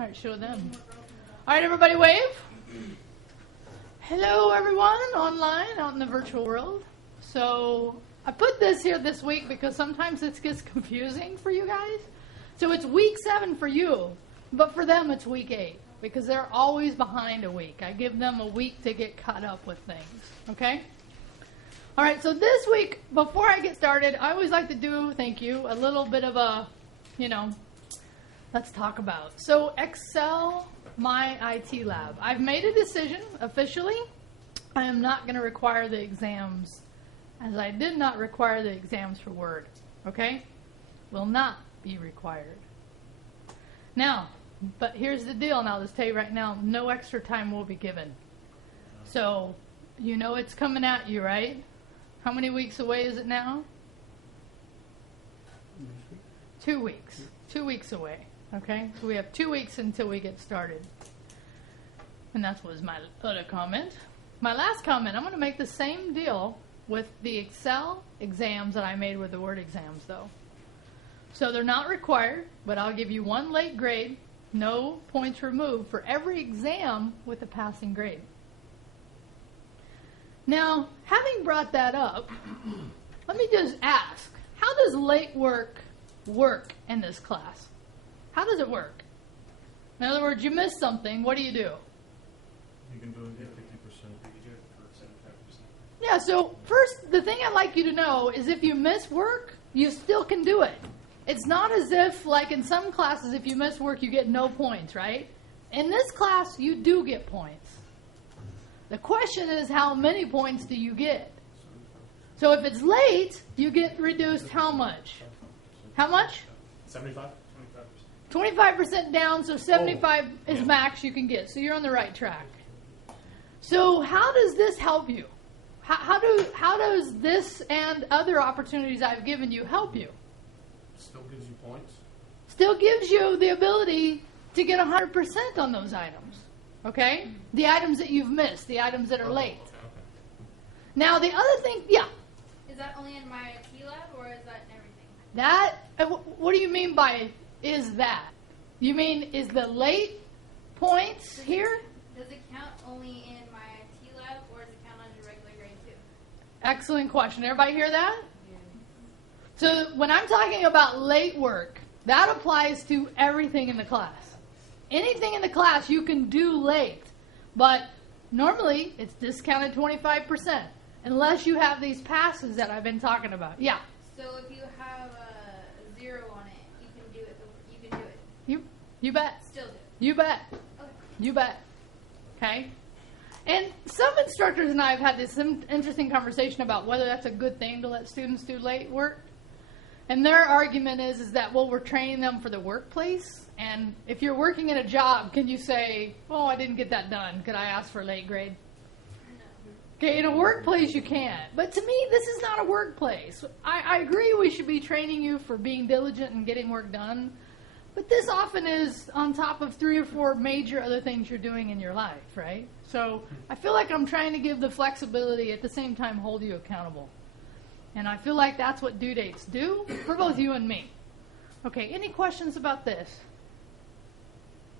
All right, show them. All right, everybody wave. Hello, everyone, online, out in the virtual world. So I put this here this week because sometimes this gets confusing for you guys. So it's week 7 for you, but for them it's week 8 because they're always behind a week. I give them a week to get caught up with things, okay? All right, so this week, before I get started, I always like to do, thank you, a little bit of a, let's talk about. So Excel MyITLab. I've made a decision officially. I am not going to require the exams as I did not require the exams for Word, okay? Will not be required. Now, but here's the deal, and I'll just tell you right now, no extra time will be given. So, you know it's coming at you, right? How many weeks away is it now? 2 weeks. 2 weeks away. Okay? So we have 2 weeks until we get started. And that was my other comment. My last comment, I'm going to make the same deal with the Excel exams that I made with the Word exams, though. So they're not required, but I'll give you 1 late grade, no points removed for every exam with a passing grade. Now, having brought that up, let me just ask, how does late work in this class? How does it work? In other words, you missed something, what do? You can do it at 50%. You can do it for 75%. Yeah, so first, the thing I'd like you to know is if you miss work, you still can do it. It's not as if, like in some classes, if you miss work, you get no points, right? In this class, you do get points. The question is, how many points do you get? So if it's late, you get reduced how much? How much? 75? 25% down, so 75 is max you can get. So you're on the right track. So how does this help you? How does this and other opportunities I've given you help you? Still gives you points. Still gives you the ability to get 100% on those items. Okay? The items that you've missed, the items that are late. Okay. Now, the other thing, yeah. Is that only in MyITLab or is that in everything? That, what do you mean by is that? You mean is the late points here? Does it count only in MyITLab or does it count on your regular grade too? Excellent question. Everybody hear that? Yeah. So when I'm talking about late work, that applies to everything in the class. Anything in the class you can do late, but normally it's discounted 25% unless you have these passes that I've been talking about. Yeah. So if you have a 0 on it, you can do it. You can do it. You bet. Still do it. You bet. Okay. You bet. Okay. And some instructors and I have had this interesting conversation about whether that's a good thing to let students do late work. And their argument is that, well, we're training them for the workplace. And if you're working in a job, can you say, oh, I didn't get that done. Could I ask for a late grade? No. Okay, in a workplace you can't. But to me, this is not a workplace. I agree we should be training you for being diligent and getting work done. But this often is on top of 3 or 4 major other things you're doing in your life, right? So I feel like I'm trying to give the flexibility at the same time hold you accountable. And I feel like that's what due dates do for both you and me. Okay, any questions about this?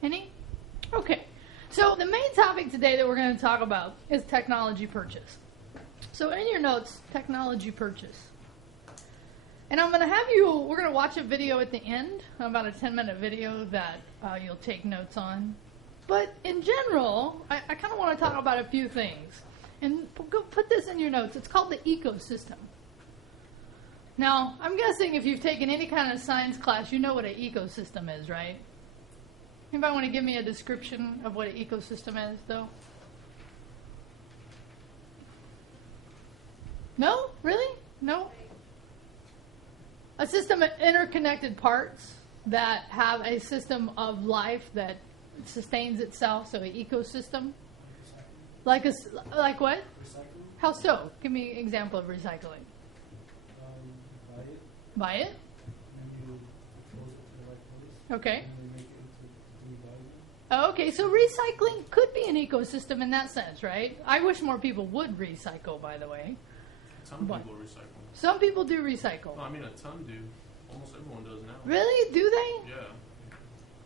Any? Okay. So the main topic today that we're going to talk about is technology purchase. So in your notes, technology purchase. And I'm going to have you, we're going to watch a video at the end, about a 10-minute video that you'll take notes on. But in general, I kind of want to talk about a few things. And go put this in your notes. It's called the ecosystem. Now, I'm guessing if you've taken any kind of science class, you know what an ecosystem is, right? Anybody want to give me a description of what an ecosystem is, though? No? Really? No? A system of interconnected parts that have a system of life that sustains itself, so an ecosystem. Like what? Recycling. How so? Give me an example of recycling. Buy it. Buy it? And you dispose it to the right place. Okay. And they make it into new value. Oh, okay, so recycling could be an ecosystem in that sense, right? I wish more people would recycle, by the way. Some people recycle. Some people do recycle. No, I mean, a ton do. Almost everyone does now. Really? Do they? Yeah.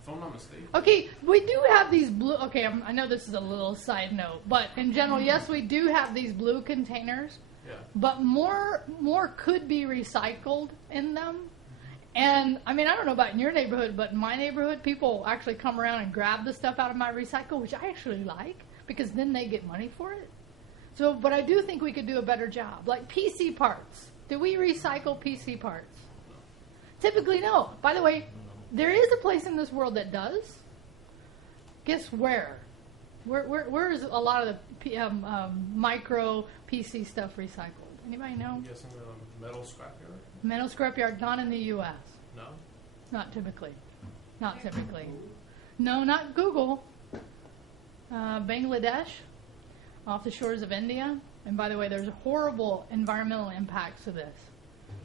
If I'm not mistaken. Okay, we do have these blue. Okay, I know this is a little side note, but in general, yes, we do have these blue containers. Yeah. But more could be recycled in them. And I mean, I don't know about in your neighborhood, but in my neighborhood, people actually come around and grab the stuff out of my recycle, which I actually like because then they get money for it. So, but I do think we could do a better job. Like PC parts. Do we recycle PC parts? Typically, no. By the way, there is a place in this world that does. Guess where? Where is a lot of the micro PC stuff recycled? Anybody know? I'm guessing the metal scrapyard? Metal scrapyard, not in the U.S. No? Not typically. Not typically. No, not Google. Bangladesh, off the shores of India. And by the way, there's horrible environmental impacts to this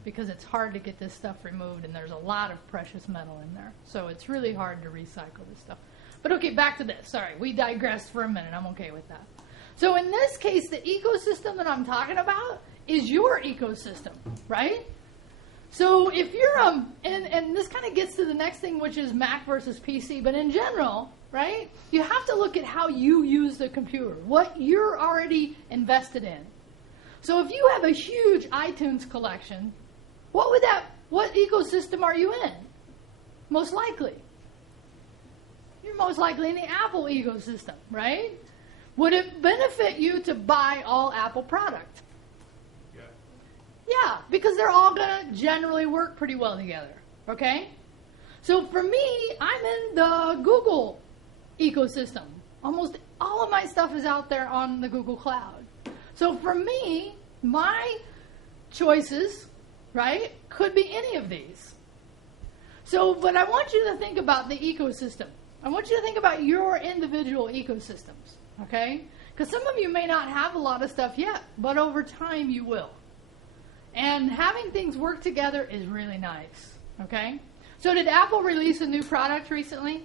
because it's hard to get this stuff removed and there's a lot of precious metal in there. So it's really hard to recycle this stuff. But okay, back to this. Sorry, we digressed for a minute. I'm okay with that. So in this case, the ecosystem that I'm talking about is your ecosystem, right? So if you're, and this kind of gets to the next thing, which is Mac versus PC, but in general, right, you have to look at how you use the computer, what you're already invested in. So if you have a huge iTunes collection, what ecosystem are you in? Most likely. You're most likely in the Apple ecosystem, right? Would it benefit you to buy all Apple product? Yeah. Yeah, because they're all going to generally work pretty well together, okay? So for me, I'm in the Google ecosystem. Almost all of my stuff is out there on the Google Cloud. So for me, my choices, right, could be any of these. So, but I want you to think about the ecosystem. I want you to think about your individual ecosystems, okay? Because some of you may not have a lot of stuff yet, but over time you will. And having things work together is really nice, okay? So did Apple release a new product recently?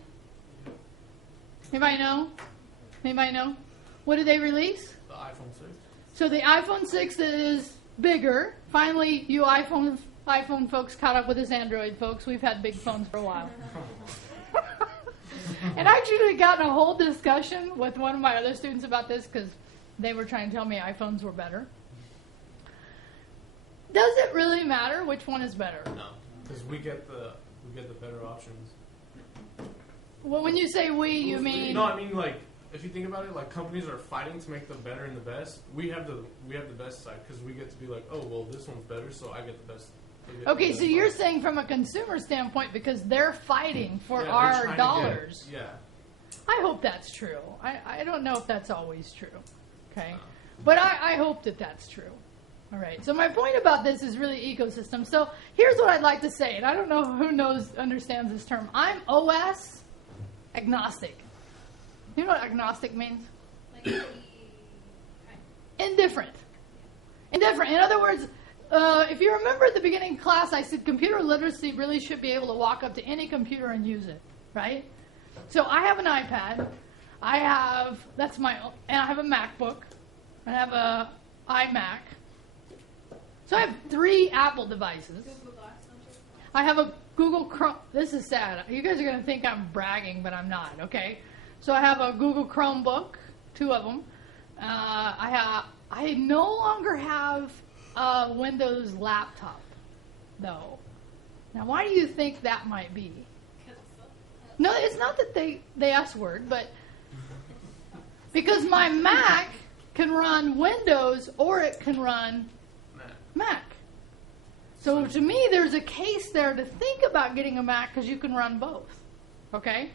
Anybody know? Anybody know? What did they release? The iPhone 6. So the iPhone 6 is bigger. Finally, you iPhone folks caught up with us Android folks. We've had big phones for a while. And I actually got in a whole discussion with one of my other students about this because they were trying to tell me iPhones were better. Does it really matter which one is better? No, because we get the better options. Well, when you say we, you mean? No, I mean like if you think about it, like companies are fighting to make the better and the best. We have the best side because we get to be like, oh well, this one's better, so I get the best. Okay, so you're saying from a consumer standpoint because they're fighting for our dollars. Yeah. I hope that's true. I don't know if that's always true. Okay? But I hope that that's true. All right. So my point about this is really ecosystem. So here's what I'd like to say, and I don't know who understands this term. I'm OS agnostic. You know what agnostic means? Like Indifferent. Indifferent. In other words, if you remember at the beginning of class, I said computer literacy really should be able to walk up to any computer and use it, right? So I have an iPad. I have a MacBook. I have a iMac. So I have 3 Apple devices. Google Glass, don't you? I have a Google Chrome. This is sad. You guys are going to think I'm bragging, but I'm not, okay? So I have a Google Chromebook, 2 of them. I no longer have a Windows laptop, though. Now, why do you think that might be? No, it's not that the S word, but because my Mac can run Windows or it can run Mac. So to me, there's a case there to think about getting a Mac because you can run both. Okay?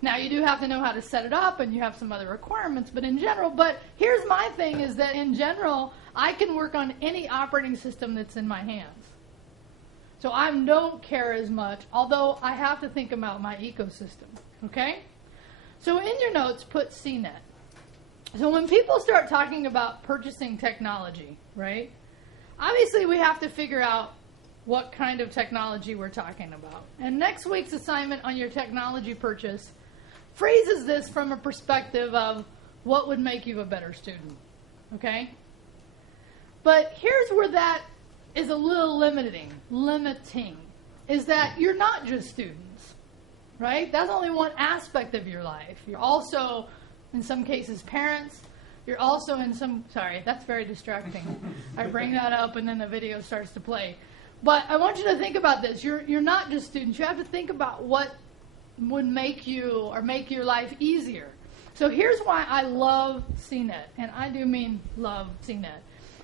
Now, you do have to know how to set it up, and you have some other requirements, but in general, but here's my thing is that in general, I can work on any operating system that's in my hands. So I don't care as much, although I have to think about my ecosystem. Okay? So in your notes, put CNET. So when people start talking about purchasing technology, right, obviously we have to figure out what kind of technology we're talking about. And next week's assignment on your technology purchase phrases this from a perspective of what would make you a better student. Okay? But here's where that is a little limiting, is that you're not just students. right? That's only one aspect of your life. You're also, in some cases, parents. You're also in some, sorry, that's very distracting. I bring that up and then the video starts to play. But I want you to think about this. You're not just students. You have to think about what would make you or make your life easier. So here's why I love CNET, and I do mean love CNET,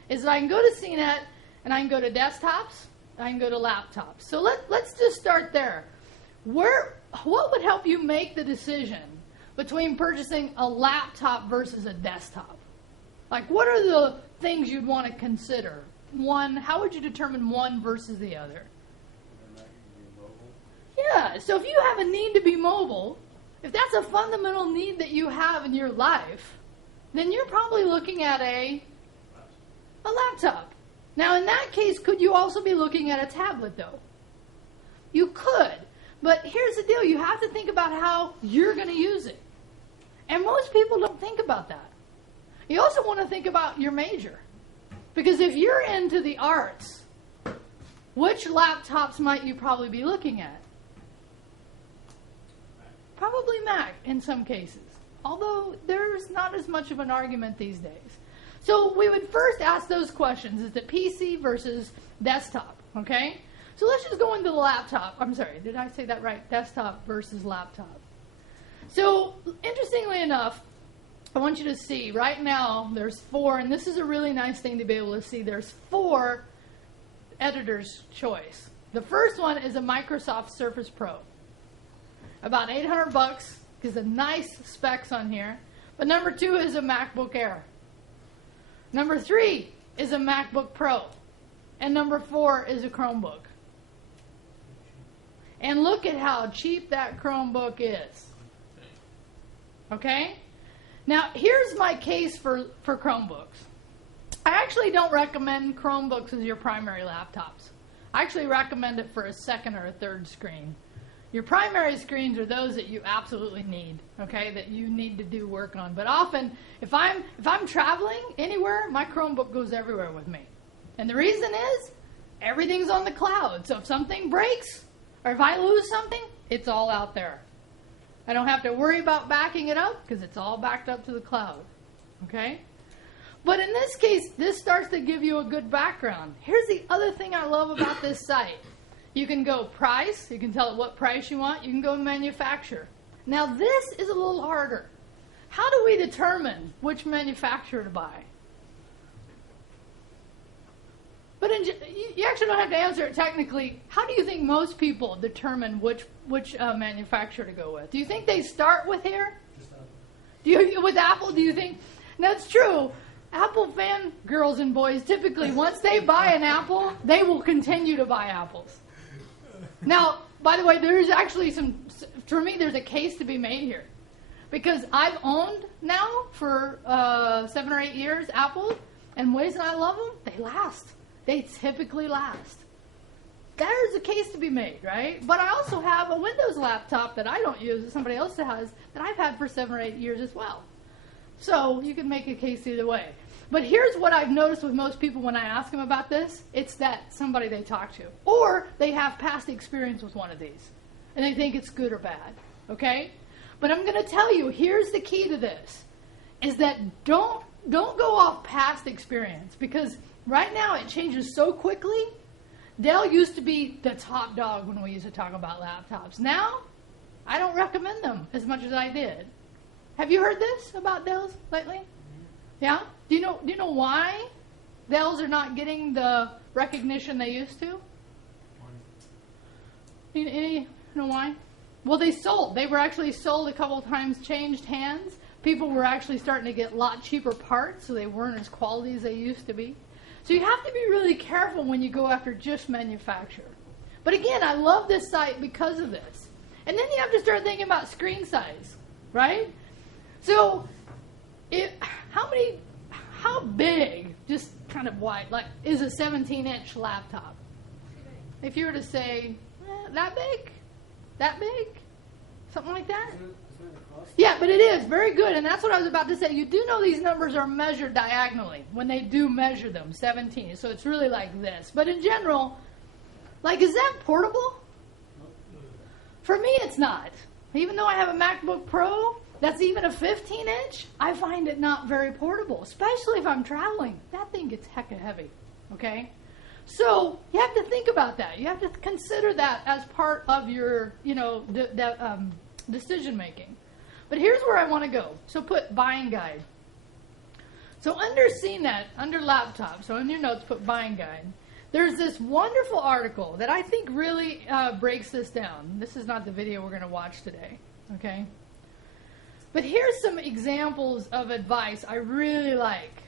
is that I can go to CNET and I can go to desktops, I can go to laptops. So let's just start there. What would help you make the decision between purchasing a laptop versus a desktop? Like, what are the things you'd want to consider? One, how would you determine one versus the other? Yeah, so if you have a need to be mobile, if that's a fundamental need that you have in your life, then you're probably looking at a laptop. Now, in that case, could you also be looking at a tablet, though? You could, but here's the deal. You have to think about how you're going to use it. And most people don't think about that. You also want to think about your major. Because if you're into the arts, which laptops might you probably be looking at? Probably Mac in some cases. Although there's not as much of an argument these days. So we would first ask those questions. Is it PC versus desktop? Okay? So let's just go into the laptop. I'm sorry, did I say that right? Desktop versus laptop. So interestingly enough, I want you to see, right now there's 4, and this is a really nice thing to be able to see. There's 4 editor's choice. The first one is a Microsoft Surface Pro. About $800, gives a nice specs on here. But number 2 is a MacBook Air. Number 3 is a MacBook Pro. And number 4 is a Chromebook. And look at how cheap that Chromebook is. Okay? Now, here's my case for Chromebooks. I actually don't recommend Chromebooks as your primary laptops. I actually recommend it for a second or a third screen. Your primary screens are those that you absolutely need, okay, that you need to do work on. But often, if I'm traveling anywhere, my Chromebook goes everywhere with me. And the reason is, everything's on the cloud. So if something breaks, or if I lose something, it's all out there. I don't have to worry about backing it up because it's all backed up to the cloud. Okay? But in this case, this starts to give you a good background. Here's the other thing I love about this site. You can go price. You can tell it what price you want. You can go manufacturer. Now this is a little harder. How do we determine which manufacturer to buy? But you actually don't have to answer it technically. How do you think most people determine which manufacturer to go with? Do you think they start with here? With Apple, do you think? That's true. Apple fan girls and boys typically, once they buy an Apple, they will continue to buy Apples. Now, by the way, there's actually for me, there's a case to be made here. Because I've owned now for 7 or 8 years Apples, and the reason I love them, they last. They typically last. There's a case to be made, right? But I also have a Windows laptop that I don't use, that somebody else has, that I've had for 7 or 8 years as well. So you can make a case either way. But here's what I've noticed with most people when I ask them about this. It's that somebody they talk to. Or they have past experience with one of these. And they think it's good or bad. Okay? But I'm going to tell you, here's the key to this. Is that don't go off past experience. Because right now it changes so quickly. Dell used to be the top dog when we used to talk about laptops. Now, I don't recommend them as much as I did. Have you heard this about Dells lately? Yeah? Do you know why Dells are not getting the recognition they used to? You know why? Well, they sold. They were actually sold a couple of times, changed hands. People were actually starting to get a lot cheaper parts, so they weren't as quality as they used to be. So you have to be really careful when you go after just manufacturer. But again, I love this site because of this. And then you have to start thinking about screen size, right? So, how big, just kind of wide, like, is a 17-inch laptop? If you were to say, that big, something like that? Yeah, but it is very good, and that's what I was about to say. You do know these numbers are measured diagonally when they do measure them, 17. So it's really like this. But in general, like, is that portable? For me, it's not. Even though I have a MacBook Pro, that's even a 15-inch, I find it not very portable, especially if I'm traveling. That thing gets hecka heavy, okay? So you have to think about that. You have to consider that as part of your, decision making. But here's where I want to go. So put buying guide. So under CNET, under laptop, so in your notes put buying guide. There's this wonderful article that I think really breaks this down. This is not the video we're going to watch today, okay? But here's some examples of advice I really like.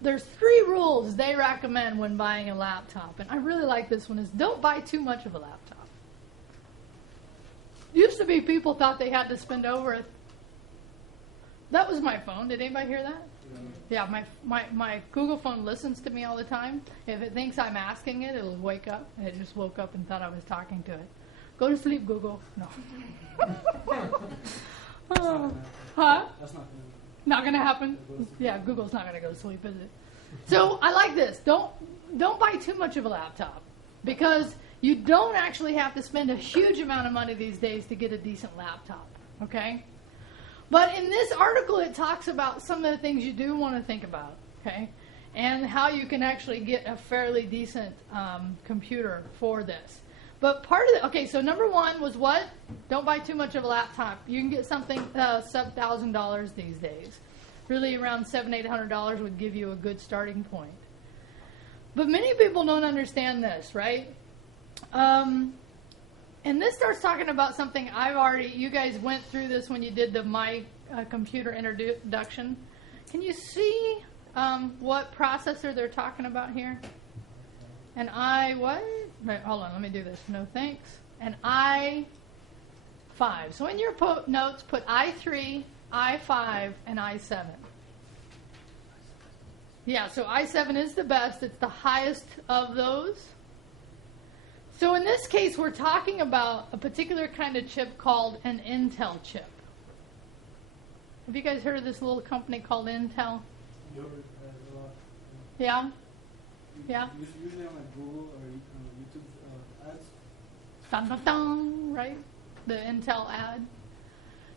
There's 3 rules they recommend when buying a laptop, and I really like this one, is don't buy too much of a laptop. Used to be people thought they had to spend over it. That was my phone. Did anybody hear that? Yeah, my Google phone listens to me all the time. If it thinks I'm asking it, it'll wake up. And it just woke up and thought I was talking to it. Go to sleep, Google. No. Huh? That's Not going to happen? Yeah, Google's not going to go to sleep, is it? So I like this. Don't buy too much of a laptop, because you don't actually have to spend a huge amount of money these days to get a decent laptop, okay? But in this article, it talks about some of the things you do want to think about, okay? And how you can actually get a fairly decent computer for this. But part of okay, so number 1 was what? Don't buy too much of a laptop. You can get something sub $1,000 these days. Really around $700-800 would give you a good starting point. But many people don't understand this, right? And this starts talking about something you guys went through this when you did the My Computer introduction. Can you see what processor they're talking about here? And what? Right, hold on, let me do this. No thanks. And i5. So in your notes, put i3, i5, and i7. Yeah, so i7 is the best. It's the highest of those. So in this case, we're talking about a particular kind of chip called an Intel chip. Have you guys heard of this little company called Intel? Yeah? Yeah? Usually on like Google or YouTube ads. Dun, dun, dun, right? The Intel ad.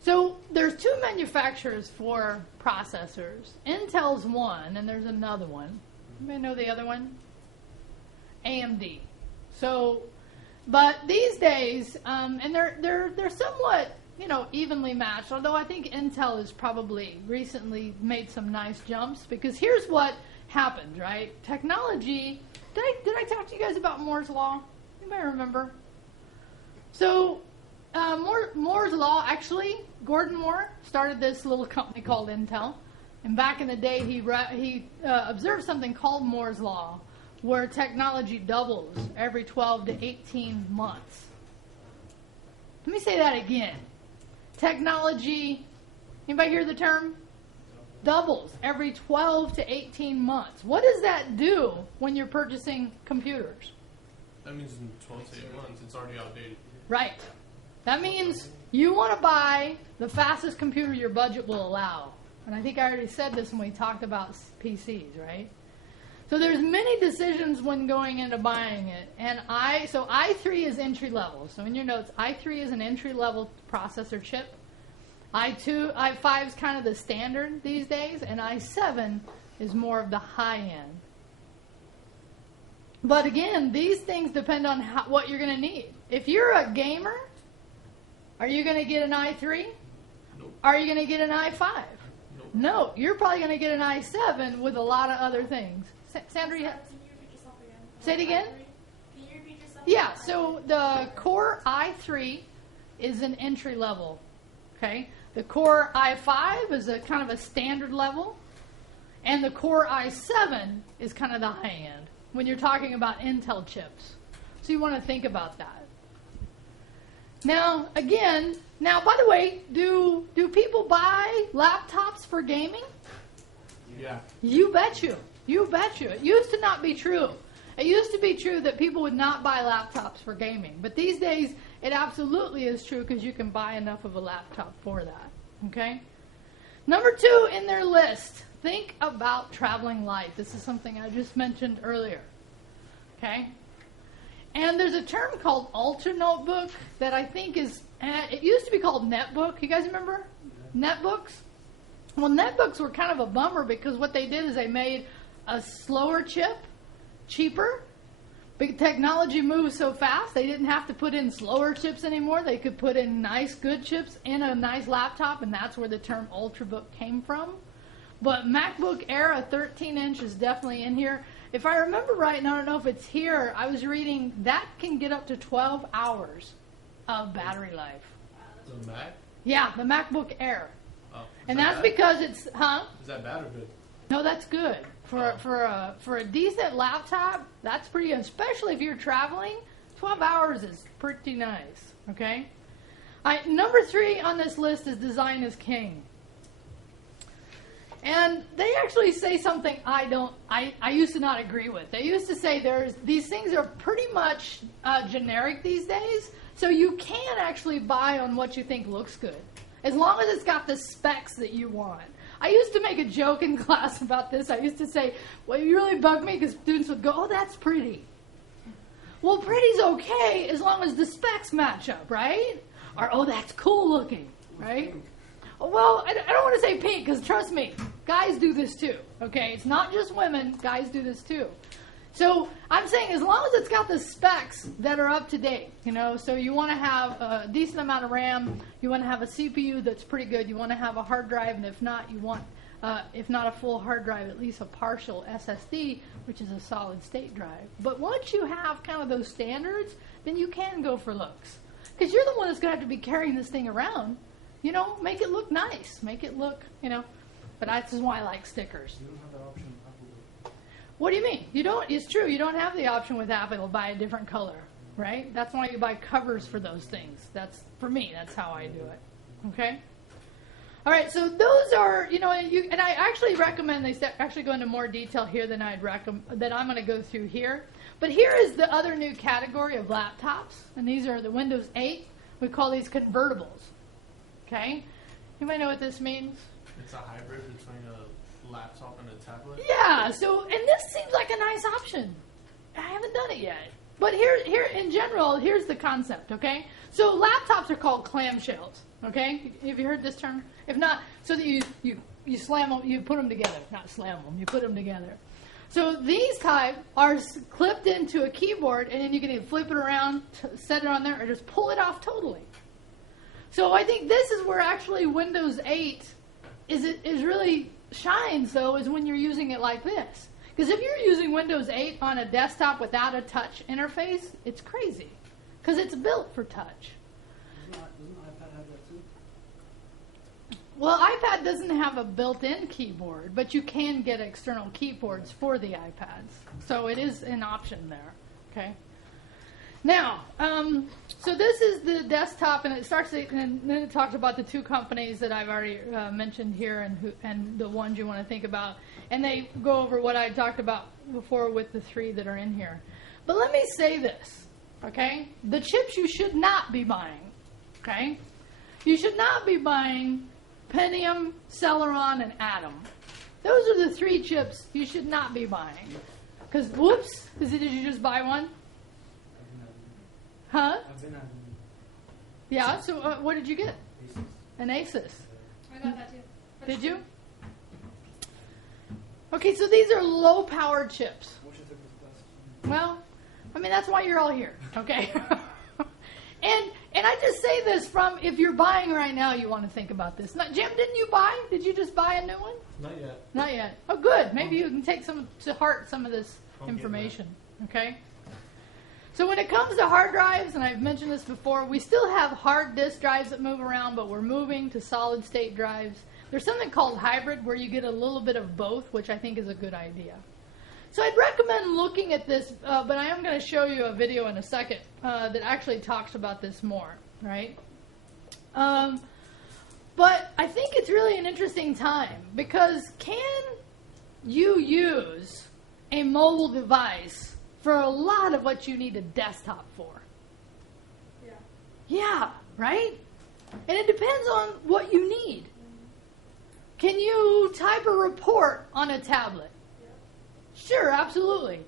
So there's 2 manufacturers for processors. Intel's one, and there's another one. Anybody know the other one? AMD. So, but these days, and they're somewhat, evenly matched. Although I think Intel has probably recently made some nice jumps, because here's what happened, right? Technology. Did I talk to you guys about Moore's law? Anybody remember? So, Moore's law, actually, Gordon Moore started this little company called Intel, and back in the day, he observed something called Moore's law, where technology doubles every 12 to 18 months. Let me say that again. Technology, anybody hear the term? Doubles every 12 to 18 months. What does that do when you're purchasing computers? That means in 12 to 8 months, it's already outdated. Right. That means you want to buy the fastest computer your budget will allow. And I think I already said this when we talked about PCs, right? So there's many decisions when going into buying it. And i3 is entry level. So in your notes, i3 is an entry level processor chip. i5 is kind of the standard these days, and i7 is more of the high end. But again, these things depend on what you're going to need. If you're a gamer, are you going to get an i3? Nope. Are you going to get an i5? Nope. No, you're probably going to get an i7 with a lot of other things. Sandra, Can you repeat yourself again? Say it again? Can you repeat yourself? Yeah, so the Core i3 is an entry level. Okay? The Core i5 is a kind of a standard level. And the Core i7 is kind of the high end when you're talking about Intel chips. So you want to think about that. Now, again, by the way, do people buy laptops for gaming? Yeah. You bet you. You bet you. It used to not be true. It used to be true that people would not buy laptops for gaming. But these days, it absolutely is true because you can buy enough of a laptop for that. Okay? Number 2 in their list, think about traveling light. This is something I just mentioned earlier. Okay? And there's a term called Ultra Notebook that I think is, it used to be called Netbook. You guys remember? Netbooks? Well, netbooks were kind of a bummer because what they did is they made a slower chip cheaper. Big technology moves so fast, they didn't have to put in slower chips anymore. They could put in nice, good chips in a nice laptop, and that's where the term Ultrabook came from. But MacBook Air, a 13-inch, is definitely in here. If I remember right, and I don't know if it's here, I was reading that can get up to 12 hours of battery life. The Mac? Yeah, the MacBook Air. Oh, and that's because it's, Is that bad or good? No, that's good. For a decent laptop, that's pretty good, especially if you're traveling. 12 hours is pretty nice, okay? Number 3 on this list is design is king. And they actually say something I used to not agree with. They used to say these things are pretty much generic these days, so you can actually buy on what you think looks good, as long as it's got the specs that you want. I used to make a joke in class about this. I used to say, well, you really bug me because students would go, oh, that's pretty. Well, pretty's okay as long as the specs match up, right? Or, oh, that's cool looking, right? Well, I don't want to say pink because trust me, guys do this too, okay? It's not just women, guys do this too. So I'm saying as long as it's got the specs that are up to date, so you want to have a decent amount of RAM, you want to have a CPU that's pretty good, you want to have a hard drive, and if not, you want, if not a full hard drive, at least a partial SSD, which is a solid state drive. But once you have kind of those standards, then you can go for looks. Because you're the one that's going to have to be carrying this thing around. Make it look nice. Make it look, But that's why I like stickers. You don't have that option. What do you mean? You don't. It's true. You don't have the option with Apple to buy a different color, right? That's why you buy covers for those things. That's, for me, that's how I do it. Okay? All right, so those are, and I actually recommend they actually go into more detail here than I'm going to go through here. But here is the other new category of laptops, and these are the Windows 8. We call these convertibles. Okay? You might know what this means? It's a hybrid between a laptop and a tablet? Yeah, and this seems like a nice option. I haven't done it yet. But here in general, here's the concept, okay? So laptops are called clamshells, okay? Have you heard this term? If not, so that you slam them, you put them together. Not slam them, you put them together. So these type are clipped into a keyboard, and then you can either flip it around, set it on there, or just pull it off totally. So I think this is where actually Windows 8 is really shines, though, is when you're using it like this. Because if you're using Windows 8 on a desktop without a touch interface, it's crazy. Because it's built for touch. Doesn't iPad have that too? Well, iPad doesn't have a built-in keyboard, but you can get external keyboards for the iPads. So it is an option there. Okay. Now, so this is the desktop, and and then it talks about the 2 companies that I've already mentioned here, and the ones you want to think about, and they go over what I talked about before with the 3 that are in here. But let me say this, okay? The chips you should not be buying, okay? You should not be buying Pentium, Celeron, and Atom. Those are the 3 chips you should not be buying. Because, whoops, did you just buy one? Huh? I've been having Yeah, so what did you get? Asus. An Asus. I got that too. Did you? Okay, so these are low-powered chips. Which is the best? Well, I mean, that's why you're all here, okay? and I just say this from, if you're buying right now, you want to think about this. Jim, didn't you buy? Did you just buy a new one? Not yet. Not yet. Oh, good. Maybe you can take to heart some of this I'll information, okay? So when it comes to hard drives, and I've mentioned this before, we still have hard disk drives that move around, but we're moving to solid state drives. There's something called hybrid where you get a little bit of both, which I think is a good idea. So I'd recommend looking at this, but I am going to show you a video in a second that actually talks about this more, right? But I think it's really an interesting time because can you use a mobile device for a lot of what you need a desktop for? Yeah. Yeah, right? And it depends on what you need. Can you type a report on a tablet? Yeah. Sure, absolutely.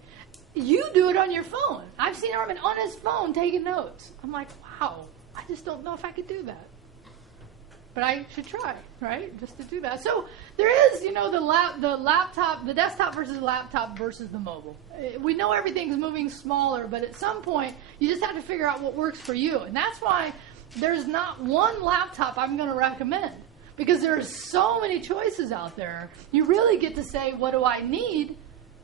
you do it on your phone. I've seen Armin on his phone taking notes. I'm like, wow, I just don't know if I could do that. But I should try, right, just to do that. So there is, the desktop versus the laptop versus the mobile. We know everything's moving smaller, but at some point, you just have to figure out what works for you. And that's why there's not one laptop I'm going to recommend, because there are so many choices out there. You really get to say, what do I need,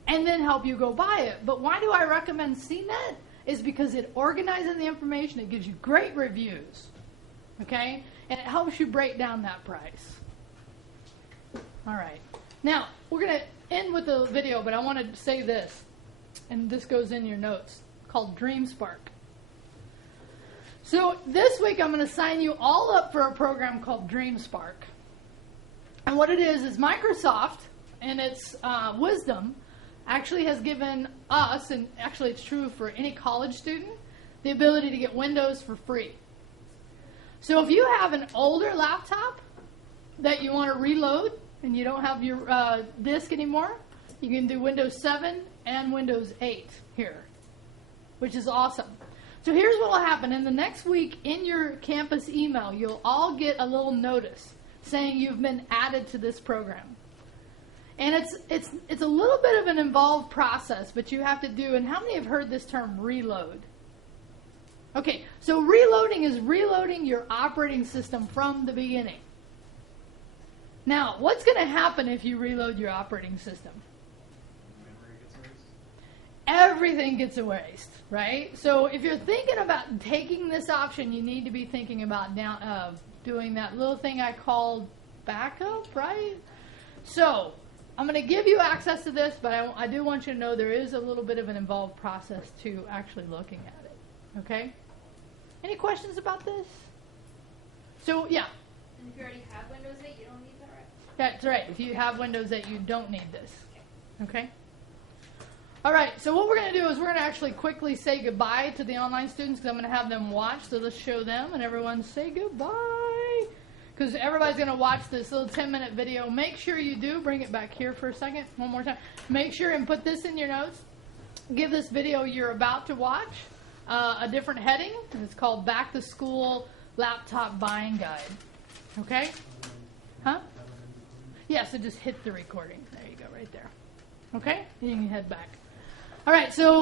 and then help you go buy it. But why do I recommend CNET? Is because it organizes the information. It gives you great reviews, okay? And it helps you break down that price. All right. Now, we're going to end with a video, but I want to say this, and this goes in your notes, called DreamSpark. So this week I'm going to sign you all up for a program called DreamSpark. And what it is Microsoft, and its wisdom, actually has given us, and actually it's true for any college student, the ability to get Windows for free. So if you have an older laptop that you want to reload and you don't have your disk anymore, you can do Windows 7 and Windows 8 here, which is awesome. So here's what will happen. In the next week, in your campus email, you'll all get a little notice saying you've been added to this program. And it's a little bit of an involved process, but you have to do, and how many have heard this term, reload? Okay, so reloading is reloading your operating system from the beginning. Now, what's going to happen if you reload your operating system? Memory gets erased. Everything gets erased, right? So if you're thinking about taking this option, you need to be thinking about doing that little thing I called backup, right? So I'm going to give you access to this, but I do want you to know there is a little bit of an involved process to actually looking at it, okay? Any questions about this? So, yeah. And if you already have Windows 8, you don't need that, right? That's right. If you have Windows 8, you don't need this. Okay? All right. So what we're going to do is we're going to actually quickly say goodbye to the online students because I'm going to have them watch. So let's show them and everyone say goodbye. Because everybody's going to watch this little 10-minute video. Make sure you do. Bring it back here for a second. One more time. Make sure and put this in your notes. Give this video you're about to watch a different heading, and it's called Back to School Laptop Buying Guide. Okay? Huh? Yeah, so just hit the recording. There you go, right there. Okay? And you can head back. All right, so